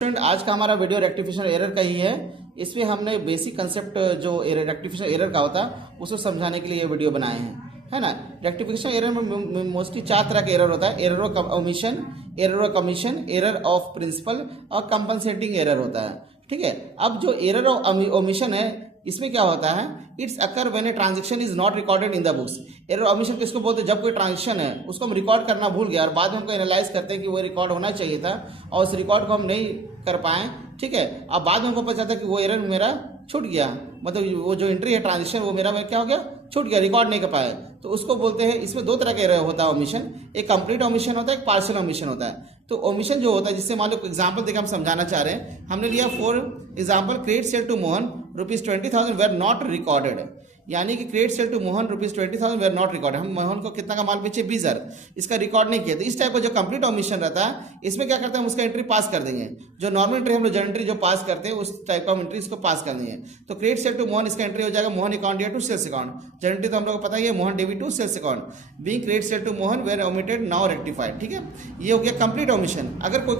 Student, आज का हमारा वीडियो रेक्टिफिकेशन एरर का ही है। इसमें हमने बेसिक कंसेप्ट जो रेक्टिफिकेशन एरर का होता है उसको समझाने के लिए ये वीडियो बनाए हैं, है ना। रेक्टिफिकेशन एरर में मोस्टली 4 तरह का एरर होता है। Error of omission, error of commission, error of principle और कंपनसेटिंग एरर होता है। ठीक है। अब जो एरर ऑफ ओमिशन है इसमें क्या होता है, it's occur when a transaction is not recorded in the books. Error omission किसको बोलते हैं, जब कोई ट्रांजेक्शन है उसको हम रिकॉर्ड करना भूल गया और बाद में हमको एनालाइज करते हैं कि वो रिकॉर्ड होना चाहिए था और उस रिकॉर्ड को हम नहीं कर पाए। ठीक है। अब बाद में हमको पता चलता है कि वो एरर मेरा छूट गया, मतलब वो जो एंट्री है ट्रांजेक्शन वो मेरा क्या हो गया, छूट गया, रिकॉर्ड नहीं कर पाए। तो उसको बोलते हैं, इसमें 2 तरह का एरर होता है ओमिशन। एक कंप्लीट ओमिशन होता है, एक पार्शियल ओमिशन होता है। तो ओमिशन जो होता है, जिससे मान लो एग्जाम्पल देकर हम समझाना चाह रहे हैं, हमने लिया for example credit sale to Mohan ₹20,000 were not recorded. यानी कि credit sale to Mohan ₹20,000 were not recorded. हम मोहन को कितना का माल बेचे, 20,000, इसका रिकॉर्ड नहीं किया। तो इस टाइप का जो कंप्लीट ओमिशन रहता है इसमें क्या करते हैं, हम उसका एंट्री पास कर देंगे। जो नॉर्मल एंट्री हम लोग एंट्री जो पास करते हैं उस टाइप का एंट्री इसको पास कर देंगे। तो क्रेडिट सेल टू मोहन इसका एंट्री हो जाएगा मोहन अकाउंट या टू सेल्स अकाउंट। एंट्री तो हम लोग को पता ही है, Mohan debit to sales account being credit sale to Mohan were omitted now rectified. ठीक है, ये हो गया कंप्लीट ओमिशन। अगर कोई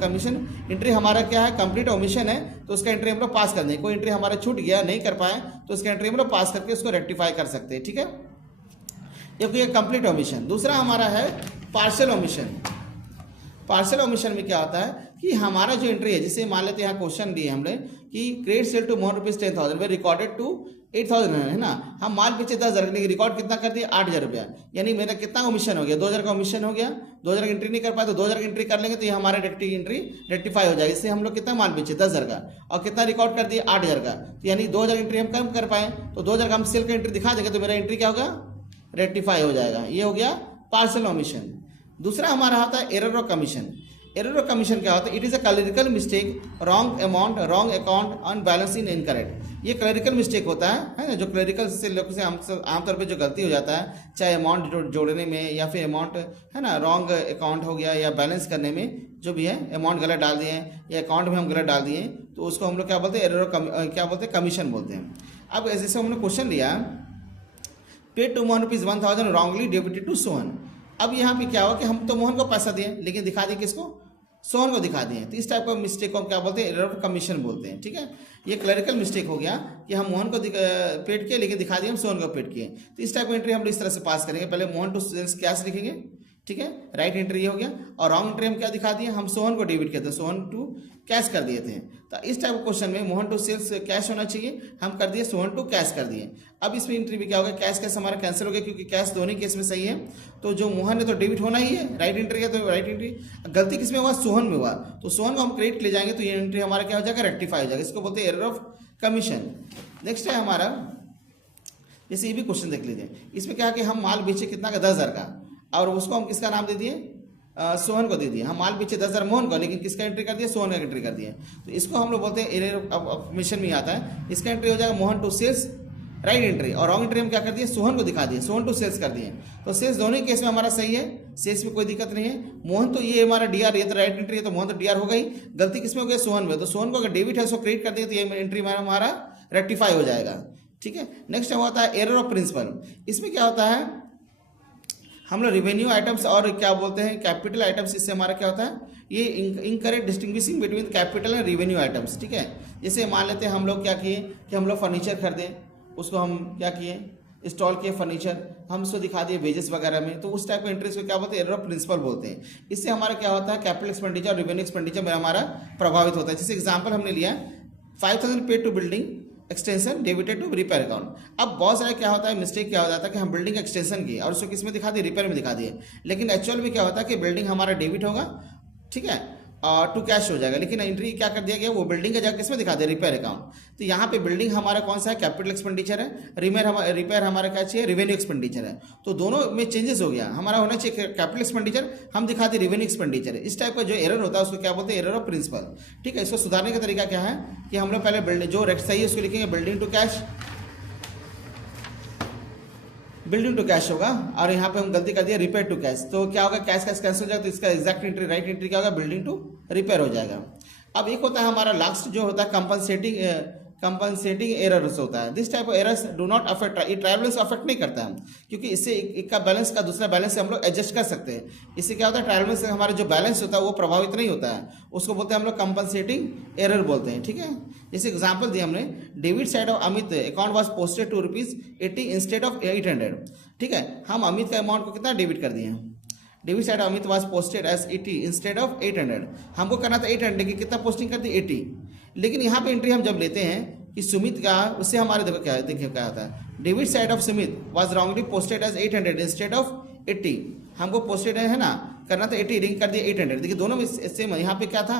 कमीशन एंट्री हमारा क्या है, कंप्लीट ओमिशन है, तो उसका एंट्री हम लोग पास कर देंगे। कोई एंट्री हमारा छूट गया, नहीं कर पाए, तो उसका एंट्री हम लोग पास करके उसको रेक्टिफाई कर सकते हैं। ठीक है, ये कंप्लीट ओमिशन। दूसरा हमारा है पार्शियल ओमिशन। पार्शियल ओमिशन में क्या होता है कि हमारा जो एंट्री है, जैसे मान लेते हैं यहाँ क्वेश्चन दिए हमने कि credit sale to Mohan ₹10,000 were recorded to 8,000 है ना। हम माल बेचे 10,000, लेकिन रिकॉर्ड कितना कर दिया, 8,000 रुपया। यानी मेरा कितना ओमिशन हो गया, 2,000 का ओमिशन हो गया। 2,000 की एंट्री नहीं कर पाए तो 2,000 की एंट्री कर लेंगे तो ये हमारा एंट्री रेक्टिफाई हो जाएगा। इससे हम लोग कितना माल बेचे, 10,000 का, और कितना रिकॉर्ड कर दिया, 8,000 का। तो यानी 2,000 एंट्री हम कम कर पाए तो 2,000 का हम सेल का एंट्री दिखा देंगे तो मेरा एंट्री क्या होगा, रेक्टिफाई हो जाएगा। ये हो गया पार्शियल ओमिशन। दूसरा हमारा होता है error of commission. Error of commission क्या होता है, it is a clerical mistake, wrong amount, wrong account, unbalance in incorrect. ये क्लरिकल मिस्टेक होता है ना, जो क्लरिकल से लोग से आमतौर पे जो गलती हो जाता है, चाहे अमाउंट जोड़ने में या फिर अमाउंट है ना, रॉन्ग अकाउंट हो गया या बैलेंस करने में, जो भी है अमाउंट गलत डाल दिए या अकाउंट में हम गलत डाल दिए, तो उसको हम लोग क्या बोलते हैं, एरर ऑफ क्या बोलते हैं, कमीशन बोलते हैं। अब जैसे हमने क्वेश्चन लिया, paid to Mohan ₹1,000 wrongly debited to Sohan. अब यहाँ पे क्या हुआ कि हम तो मोहन को पैसा दिए लेकिन दिखा दिए किसको, सोहन को दिखा दिए। तो इस टाइप का मिस्टेक को हम क्या बोलते हैं, एरर ऑफ कमीशन बोलते हैं। ठीक है, ये क्लरिकल मिस्टेक हो गया कि हम मोहन को पेड किए लेकिन दिखा दिए हम सोहन को पेड किए। तो इस टाइप का एंट्री हम इस तरह से पास करेंगे। पहले मोहन टू सेल्स कैश लिखेंगे, ठीक है, राइट एंट्री हो गया। और रॉन्ग एंट्री हम क्या दिखा दिए, हम सोहन को डेबिट किए थे, सोहन टू कैश कर दिए थे। तो इस टाइप क्वेश्चन में मोहन टू सेल्स कैश होना चाहिए, हम कर दिए सोहन टू कैश कर दिए। अब इसमें एंट्री में क्या होगा, कैश कैश हमारा कैंसिल हो गया क्योंकि कैश दोनों केस में सही है। तो जो मोहन है तो डेबिट होना ही है, राइट एंट्री है तो राइट एंट्री। गलती किस में हुआ, सोहन में हुआ, तो सोहन को हम क्रेडिट ले जाएंगे तो ये एंट्री हमारा क्या हो जाएगा, रेक्टिफाई हो जाएगा। इसको बोलते हैं एरर ऑफ कमीशन। नेक्स्ट है हमारा, जैसे ये भी क्वेश्चन देख लीजिए। इसमें क्या है कि हम माल बेचे कितना का, 10,000 का, और उसको हम किसका नाम दे दिए, सोहन को दे दिए। हम माल बेचे 10,000 मोहन को, लेकिन किसका एंट्री कर दिया, सोहन का एंट्री कर दिया। तो इसको हम लोग बोलते हैं एरर ऑफ कमीशन में आता है। इसका एंट्री हो जाएगा Mohan to sales, right entry, और रॉन्ग एंट्री हम क्या कर दिए, सोहन को दिखा दिए, सोहन टू सेल्स कर दिए। तो सेल्स दोनों केस में हमारा सही है, सेल्स में कोई दिक्कत नहीं है। मोहन तो ये हमारा डीआर, ये तो राइट एंट्री है तो मोहन तो डीआर होगा ही। गलती किसमें हो गई, सोहन में, तो सोहन को अगर डेबिट है उसको क्रेडिट कर दिए तो ये एंट्री हमारा रेक्टिफाई हो जाएगा। ठीक है। नेक्स्ट होता है एरर ऑफ प्रिंसिपल। इसमें क्या होता है, हम लोग रिवेन्यू आइटम्स और क्या बोलते हैं कैपिटल आइटम्स, इससे हमारा क्या होता है, ये incorrect distinguishing between capital and revenue items. ठीक है, जैसे मान लेते हैं हम लोग क्या किए कि हम लोग फर्नीचर खरीदे, उसको हम क्या किए, इंस्टॉल किए फर्नीचर, हम उसको दिखा दिए वेजेस वगैरह में, तो उस टाइप का इंटरेस्ट को क्या बोलते हैं, एरर ऑफ प्रिंसिपल बोलते हैं। इससे हमारा क्या होता है, कैपिटल एक्सपेंडिचर और रेवेन्यू एक्सपेंडिचर में हमारा प्रभावित होता है। जैसे एग्जाम्पल हमने लिया 5,000 paid to building extension debited to repair account. अब बहुत सारा क्या होता है, मिस्टेक क्या हो जाता है कि हम बिल्डिंग एक्सटेंशन की और उसको किस में दिखा दिए, रिपेयर में दिखा दिए, लेकिन एक्चुअल में क्या होता है कि बिल्डिंग हमारा डेबिट होगा, ठीक है, और टू कैश हो जाएगा, लेकिन एंट्री क्या कर दिया गया, वो बिल्डिंग का जगह किस में दिखा दिया, रिपेयर अकाउंट। तो यहाँ पे बिल्डिंग हमारा कौन सा है, कैपिटल एक्सपेंडिचर है, रिपेयर हमारा क्या चाहिए, रेवेन्यू एक्सपेंडिचर है। तो दोनों में चेंजेस हो गया, हमारा होना चाहिए कैपिटल एक्सपेंडिचर, हम दिखाते रेवेन्यू एक्सपेंडिचर है। इस टाइप का जो एरर होता है उसको क्या बोलते हैं, एरर ऑफ प्रिंसिपल। ठीक है, इसको सुधारने का तरीका क्या है कि हम लोग पहले बिल्डिंग जो सही है उसको लिखेंगे building to cash, building to cash होगा, और यहाँ पे हम गलती कर दिया रिपेयर टू कैश, तो क्या होगा, कैश कैश कैंसिल हो जाएगा, तो इसका एग्जैक्ट एंट्री राइट एंट्री क्या होगा, बिल्डिंग टू रिपेयर हो जाएगा। अब एक होता है हमारा लास्ट जो होता है कंपनसेटिंग कंपनसेटिंग एरर्स होता है। This type of errors do not affect, ये ट्रायल बैलेंस अफेक्ट नहीं करता है, क्योंकि इससे एक का बैलेंस का दूसरा बैलेंस से हम लोग एडजस्ट कर सकते हैं। इससे क्या होता है, ट्रायल बैलेंस से हमारा जो बैलेंस होता है वो प्रभावित नहीं होता है, उसको बोलते हैं हम लोग कंपनसेटिंग एरर बोलते हैं। ठीक है, जैसे एग्जाम्पल दिया हमने, debit side of Amit account was posted to ₹80 instead of 800। ठीक है, हम अमित का अमाउंट को कितना डेबिट कर दिए हैं, debit side Amit was posted as 80 instead of 800। हमको करना था 800 की, कितना पोस्टिंग कर दी 80। लेकिन यहाँ पे एंट्री हम जब लेते हैं कि सुमित का, उससे हमारे देखो क्या देखिए क्या आता है, debit side of Sumit was wrongly posted as 800 instead of 80। हमको पोस्टेड है ना, करना था 80, रिंग कर दिया 800। देखिए दोनों में सेम है। यहाँ पे क्या था,